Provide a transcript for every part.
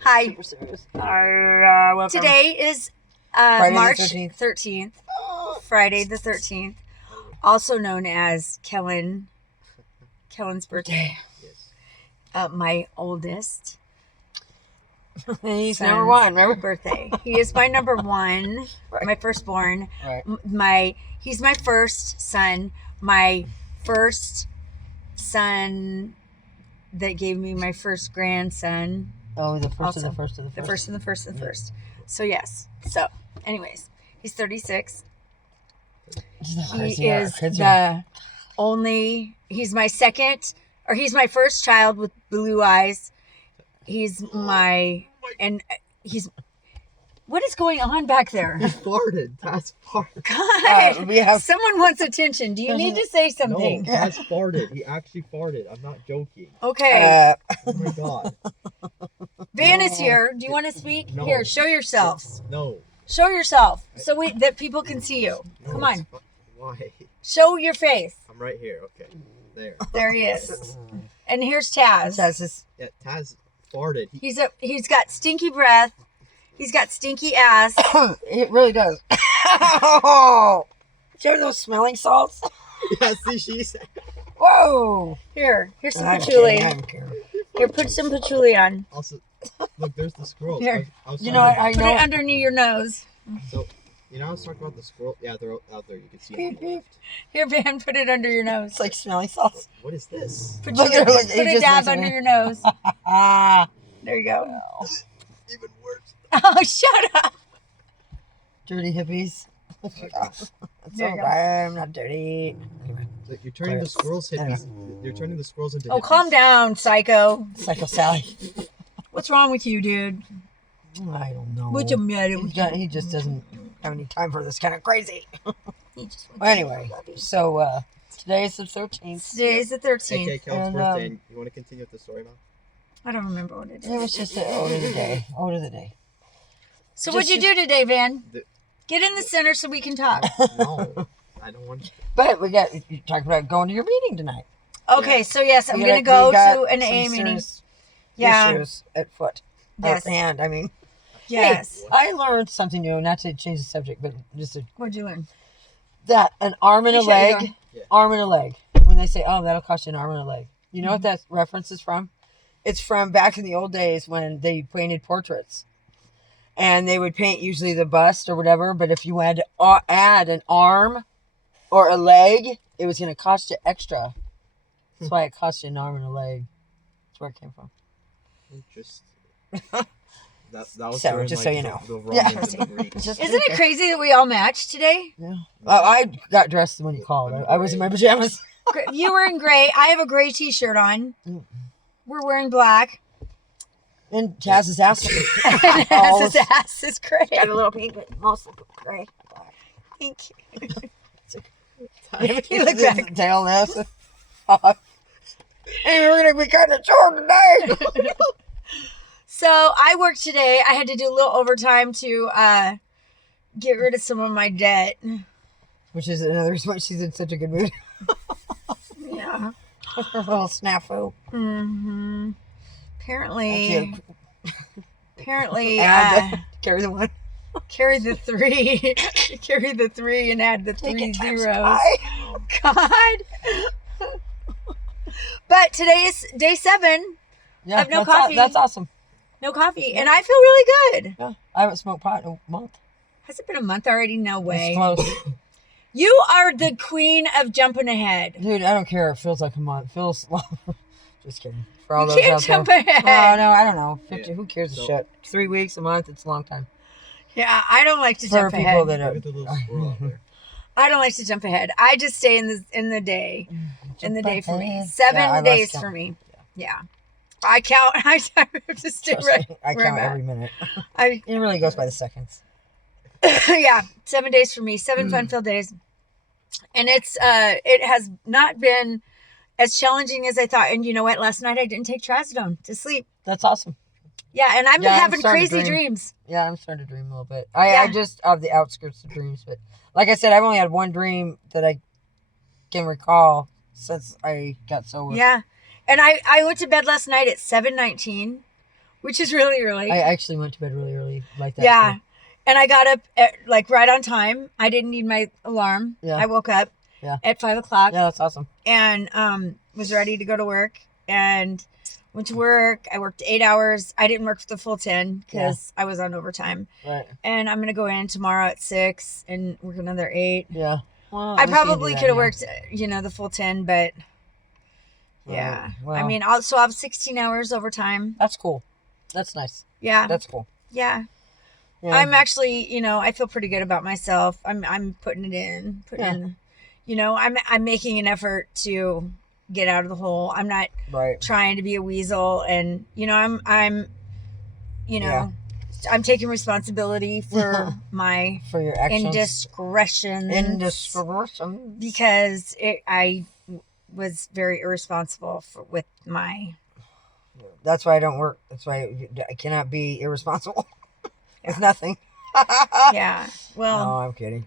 Hi. Super serious. Welcome. Today is March the 13th. Friday the 13th. Also known as Kellen's birthday. Yes. My oldest. He's son's number one, remember? Birthday. He is my number one. Right. My firstborn. Right. He's my first son. My first son that gave me my first grandson. Oh, the first Also, of the first of the first. The first and the first and the first. So, yes. So, anyways, he's 36. He is the only, he's my second, or he's my first child with blue eyes. He's my, and he's, what is going on back there? He farted. Taz farted. God, someone wants attention. Do you need to say something? No, Taz farted. He actually farted. I'm not joking. Okay. Oh my god. Van is here. Do you want to speak? No. Here, show yourself. No. Show yourself so that people can see you. No, Come on. Why? Show your face. I'm right here. Okay. There. There he is. And here's Taz. Yeah, Taz farted. He's got stinky breath. He's got stinky ass. It really does. Oh, do you have those smelling salts? Yeah, see, she said. Whoa. Here's some patchouli. I don't care. Here, put some patchouli on. Also, look, there's the squirrels. Here. I was You know, I Put know. it underneath your nose. So, I was talking about the squirrel. Yeah, they're out there. You can see Beep, them. beep. Here, Van, put it under your nose. It's like smelling salts. What is this? Put Look at her, look, he a just dab looks at under me. your nose. Ah. There you go. Even worse. Oh, shut up. Dirty hippies. It's There you go. alright, I'm not dirty. Look, you're turning the squirrels hippies. You're turning the squirrels into Oh, hippies. calm down, psycho. Psycho Sally. What's wrong with you, dude? I don't know. What's the matter with you? He just doesn't have any time for this kind of crazy. He just wants Well, anyway, so today is the 13th. Today's the 13th. Okay, Kellen's And, birthday. And you want to continue with the story, Mom? I don't remember what it It is. was just an ode of the day. Ode of the day. So what'd you do today, Van? The- Get in the center so we can talk. No, I don't want to. But you talked about going to your meeting tonight. Okay, so yes, I'm going to We go got to an some AA meeting. serious Yeah. issues at foot. Yes. Or hand, I mean. Yes. Hey, I learned something new, not to change the subject, but just What'd you learn? that an arm and a You shut your leg, door. Yeah. arm and a leg. When they say, oh, that'll cost you an arm and a leg. You know what that reference is from? It's from back in the old days when they painted portraits. And they would paint usually the bust or whatever, but if you had to add an arm or a leg, it was going to cost you extra. That's why it cost you an arm and a leg. That's where it came from. Just that was So, during, just so like, you know. the Yeah. Romans and the Greeks. Just- Isn't it crazy that we all matched today? Yeah. Oh, I got dressed when you called. I was in my pajamas. You were in gray. I have a gray t-shirt on. We're wearing black. And Taz's ass. His ass is gray. Got a little pink, but mostly gray. Thank you. You look back. Tail this. Hey, we're gonna be cutting it short today. So I worked today. I had to do a little overtime to get rid of some of my debt. Which is another reason why she's in such a good mood. Yeah. Her little snafu. Mm-hmm. Apparently, Carry the one. carry the three. Carry the three and add the three zeros. Bye. God. But today is day 7. Yeah, I have no that's coffee. That's awesome. No coffee. And I feel really good. Yeah, I haven't smoked pot in a month. Has it been a month already? No way. It's close. You are the queen of jumping ahead. Dude, I don't care. It feels like a month. Feels just kidding. For all You those can't out jump there. ahead. Oh, no, I don't know. 50. Yeah. Who cares a So- shit? 3 weeks, a month. It's a long time. Yeah, I don't like to For jump people ahead. that Look at the little squirrel out there. I don't like to jump ahead. I just stay in the day. In the day for me. ahead. 7 Yeah, I love days jump. for me. Yeah. I count. I have to stay Trust right. me, I where I'm count at. every minute. I It really goes by the seconds. yeah, 7 days for me. 7 fun-filled days, and it has not been as challenging as I thought. And you know what? Last night I didn't take trazodone to sleep. That's awesome. Yeah, and I've been Yeah, I'm having starting to crazy dream. dreams. Yeah, I'm starting to dream a little bit. Yeah. I just have the outskirts of dreams, but like I said, I've only had one dream that I can recall since I got sober. Yeah, and I went to bed last night at 7:19. which is really early. I actually went to bed really early like that. Yeah. And I got up at, like right on time. I didn't need my alarm. Yeah. I woke up Yeah. at 5 o'clock. Yeah, that's awesome. And was ready to go to work and went to work. I worked 8 hours. I didn't work for the full 10 because I was on overtime. Right. And I'm going to go in tomorrow at 6 and work another 8. Yeah. Well, I probably could have worked, the full 10, but yeah. Well, I mean, I'll have 16 hours overtime. that's cool. That's nice. Yeah. That's cool. Yeah. Yeah. I'm actually, I feel pretty good about myself. I'm putting it in, I'm making an effort to get out of the hole. I'm not right. trying to be a weasel, and I'm taking responsibility for my for your actions. indiscretions because I was very irresponsible with my. That's why I don't work. That's why I cannot be irresponsible. It's nothing. Yeah. Well. No, I'm kidding.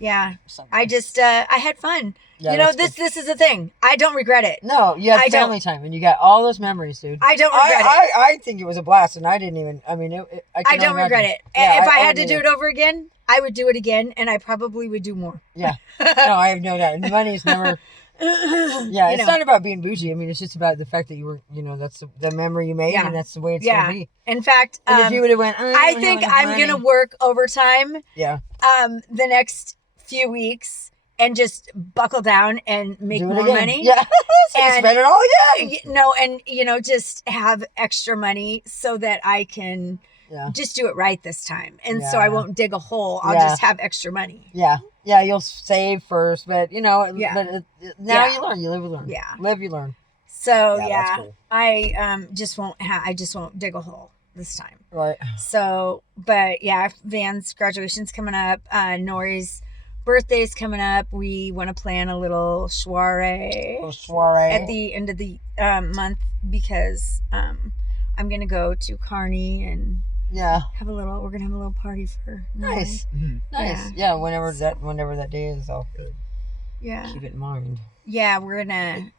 Yeah. I just I had fun. Yeah, this is the thing. I don't regret it. No, you had family time and you got all those memories, dude. I don't regret it. I think it was a blast, and I didn't even. I mean, I don't regret it. Yeah, if I had to do it over again, I would do it again, and I probably would do more. Yeah. No, I have no doubt. Money is never. Yeah, it's not about being bougie. I mean, it's just about the fact that you were, that's the memory you made, and that's the way it's gonna be. In fact, and if you would have went, I think I'm gonna work overtime. Yeah. The next few weeks and just buckle down and make more money. Yeah. And spend it all again. And just have extra money so that I can just do it right this time. And so I won't dig a hole. I'll just have extra money. Yeah. Yeah, you'll save first, but now you learn. You live, you learn. Yeah. Live, you learn. So that's cool. I just won't dig a hole this time. Right. So, but yeah, Van's graduation's coming up. Nori's birthday's coming up. We want to plan a little soiree at the end of the month because I'm gonna go to Kearney and we're gonna have a little party for nice. Mm-hmm. Nice. Yeah, whenever that day is, I'll keep it in mind. Yeah, we're gonna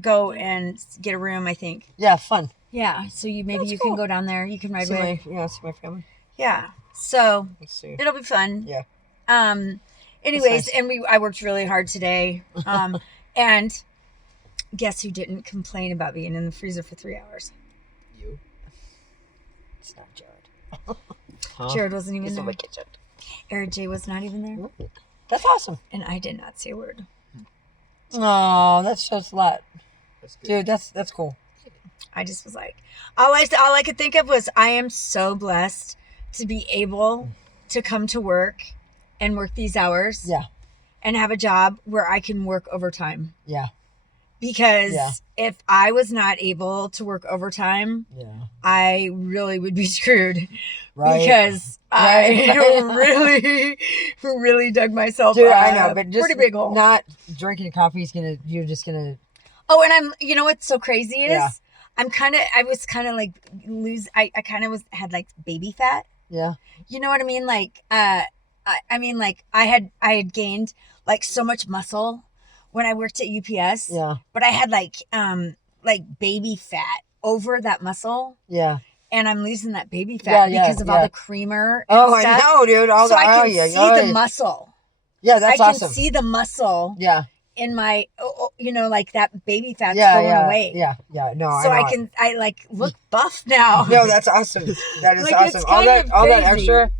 go and get a room, I think. Yeah, fun. Yeah, so you can go down there. You can ride with. See my family. Yeah, so Let's see. it'll be fun. Yeah. Anyways, nice. and I worked really hard today. And guess who didn't complain about being in the freezer for 3 hours? You. It's not Jared. Huh? Jared wasn't even He's there. in my kitchen. Eric J was not even there. That's awesome. And I did not say a word. Oh, that shows a lot. That's good. Dude, that's cool. I just was like, all I could think of was I am so blessed to be able to come to work and work these hours. Yeah. And have a job where I can work overtime. Yeah. Because if I was not able to work overtime, I really would be screwed. Right. Because I really dug myself Dude, I know, but just pretty big hole. Not drinking coffee is you're just gonna. Oh, and you know what's so crazy is Yeah. I was kind of like I kind of had like baby fat. Yeah. You know what I mean? Like, I had gained like so much muscle when I worked at UPS. Yeah. But I had like baby fat over that muscle. Yeah. And I'm losing that baby fat because of all the creamer and stuff. I know, dude. I can see the muscle. Yeah, that's awesome. I can see the muscle. Yeah. In my, like that baby fat's going away. Yeah. No, so I like look buff now. No, that's awesome. That is like, awesome. It's all that extra.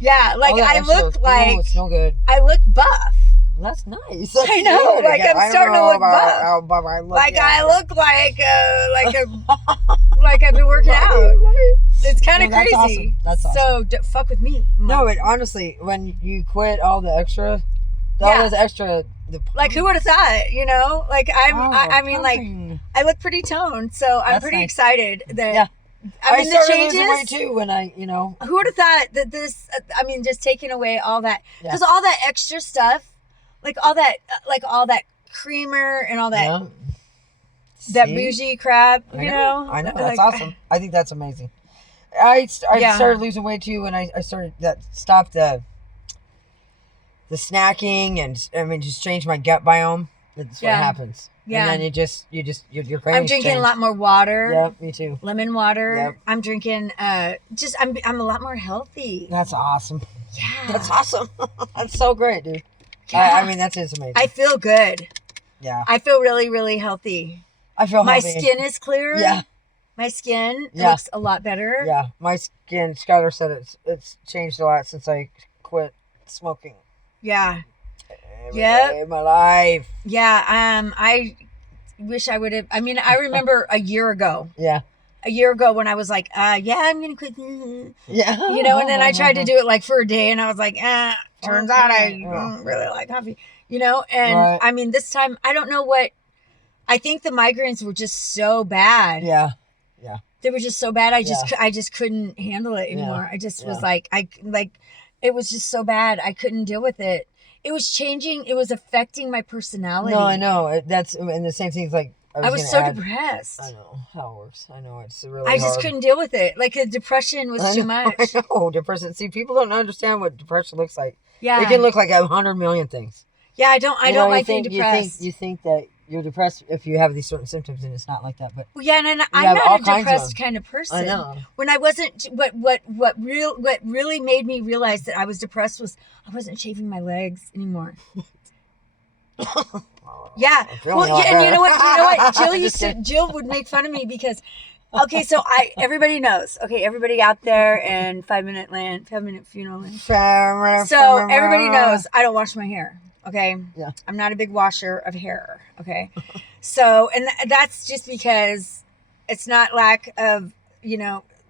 Yeah, like I look like it's no good. I look buff. That's nice. I know. Good. Like I'm starting to look buff. How buff I look. Like I look like I've been working out. It's kind of crazy. Awesome. That's awesome. So fuck with me. No, but honestly, when you quit all the extra, those extra. Like who would have thought? Like I mean, like I look pretty toned, so I'm pretty excited that. Yeah. I mean, the changes. Losing weight too when Who would have thought that this? I mean, just taking away all that because all that extra stuff, like all that creamer and all that that bougie crap. I know. That's awesome. I think that's amazing. I started losing weight too when I started stopped the snacking and just changed my gut biome. That's Yeah. what happens. Yeah. And then your cravings I'm drinking change. a lot more water. Yep, me too. Lemon water. Yep. I'm drinking I'm a lot more healthy. That's awesome. Yeah. That's awesome. That's so great, dude. Yeah. I mean, that's amazing. I feel good. Yeah. I feel really, really healthy. I feel My healthy. skin is clear. Yeah. My skin Yeah. looks a lot better. Yeah. My skin, Skylar said it's changed a lot since I quit smoking. Yeah. Every Yep. day of my life. Yeah. I wish I would have. I mean, I remember a year ago when I was like, yeah, I'm going to quit. Yeah. You know, and then I tried to do it like for a day and I was like, turns out I don't really like coffee, you know? And Right. I mean, this time, I don't know what, I think the migraines were just so bad. Yeah. They were just so bad. I just couldn't handle it anymore. I just was like, it was just so bad. I couldn't deal with it. It was changing. It was affecting my personality. No, I know. That's, and the same thing's like, I was so depressed. I know how it works. I know it's really I just hard. couldn't deal with it. Like the depression was too much. I know, depression. See, people don't understand what depression looks like. Yeah. It can look like 100 million things. Yeah, I don't like being depressed. You think that you're depressed if you have these certain symptoms, and it's not like that. But Well, yeah, and I'm have all not a kinds of depressed them. kind of person. I know. When I wasn't, what really made me realize that I was depressed was I wasn't shaving my legs anymore. Yeah. I'm feeling Well, a lot yeah, and you know what? better. Jill would make fun of me because, okay, so everybody knows. Okay, everybody out there in 5 Minute Funeral Land. So everybody knows I don't wash my hair. Okay. Yeah. I'm not a big washer of hair. Okay. So, and that's just because it's not lack of,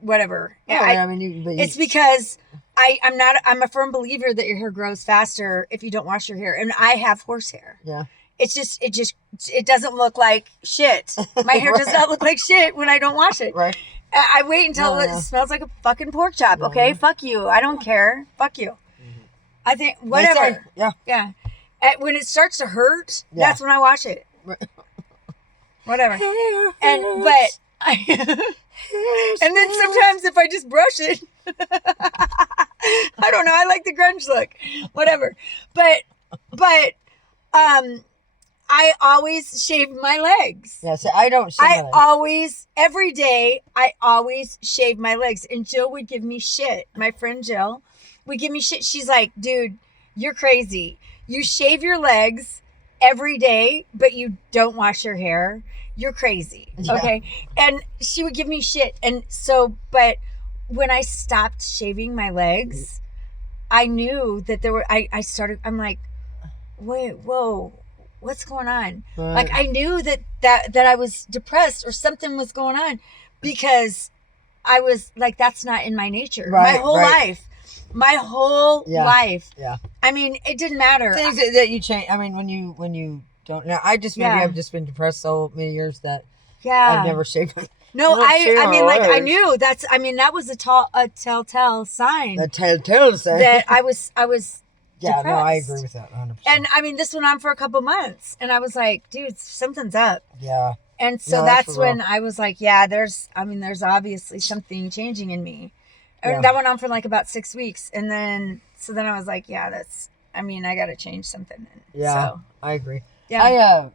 whatever. It's because I'm a firm believer that your hair grows faster if you don't wash your hair. And I have horse hair. Yeah. It doesn't look like shit. My hair does not look like shit when I don't wash it. Right. I wait until it smells like a fucking pork chop. Okay. Yeah. Fuck you. I don't care. Fuck you. I think whatever. Yeah. Yeah. When it starts to hurt, Yeah. that's when I wash it. Right. Whatever. Hair And hurts. and then sometimes if I just brush it, I don't know. I like the grunge look. Whatever. But I always shave my legs. Yeah, so I don't shave my legs. Every day, I always shave my legs. And Jill would give me shit. My friend Jill would give me shit. She's like, dude, you're crazy. You shave your legs every day, but you don't wash your hair. You're crazy. Yeah. Okay. And she would give me shit. And so, but when I stopped shaving my legs, I knew that I'm like, wait, whoa, what's going on? Right. Like I knew that I was depressed or something was going on because I was like, that's not in my nature. Right, my whole life. My whole life. Yeah. I mean, it didn't matter. Things that you change. I mean, when you don't know, I've just been depressed so many years that I've never shaved. No, I mean, like I legs. knew that was a telltale sign A telltale sign that I was Yeah, no, I depressed. agree with that 100%. And I mean, this went on for a couple months, and I was like, dude, something's up. Yeah. And so No, that's for when real. I was like, there's obviously something changing in me. Yeah. And that went on for like about 6 weeks. And then I was like, I got to change something. And Yeah, so, I agree. yeah.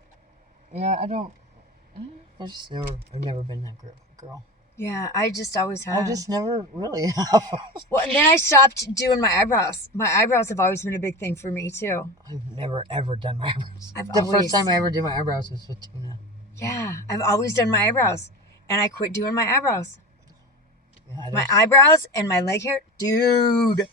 I've never been that girl. Yeah, I just always have. I just never really have. Well, and then I stopped doing my eyebrows. My eyebrows have always been a big thing for me too. I've never ever done my eyebrows. I've always- First time I ever did my eyebrows was with Tuna. Yeah, I've always done my eyebrows. And I quit doing my eyebrows. Yeah, My eyebrows and my leg hair. Dude.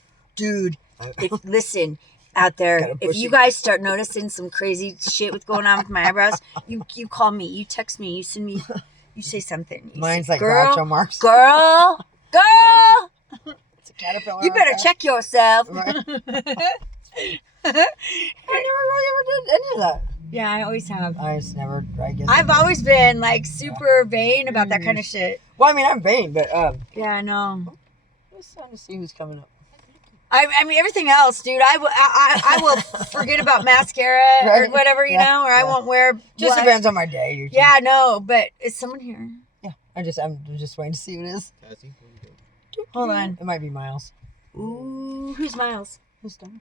Listen, out there, Gotta if push you it. guys start noticing some crazy shit with going on with my eyebrows, you call me, you text me, you send me, you say something. You Mine's say, like Groucho Marx. girl, It's a caterpillar. you better check yourself. Right. I never really ever did any of that. Yeah, I always have. I just never. I guess. I've always been like super vain about that kind of shit. Well, I mean, I'm vain, but Yeah, I know. it's time to see who's coming up. I mean everything else, dude. I will forget about mascara or Right. whatever, you know, or I Yeah. won't wear. Just black. depends on my day. Usually. Yeah, no, but is someone here? Yeah. I'm just waiting to see who it is. Cassie, what are you doing? Hold on. It might be Miles. Ooh, who's Miles? Who's done?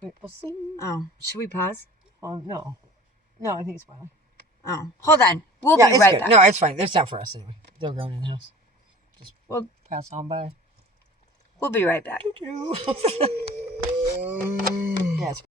Wait, we'll see. Oh, should we pause? Oh no. No, I think it's fine. Oh, hold on. We'll Yeah, be it's right good. back. No, it's fine. It's not for us anyway. They're grown in the house. Just we'll pass on by. We'll be right back. Yeah, it's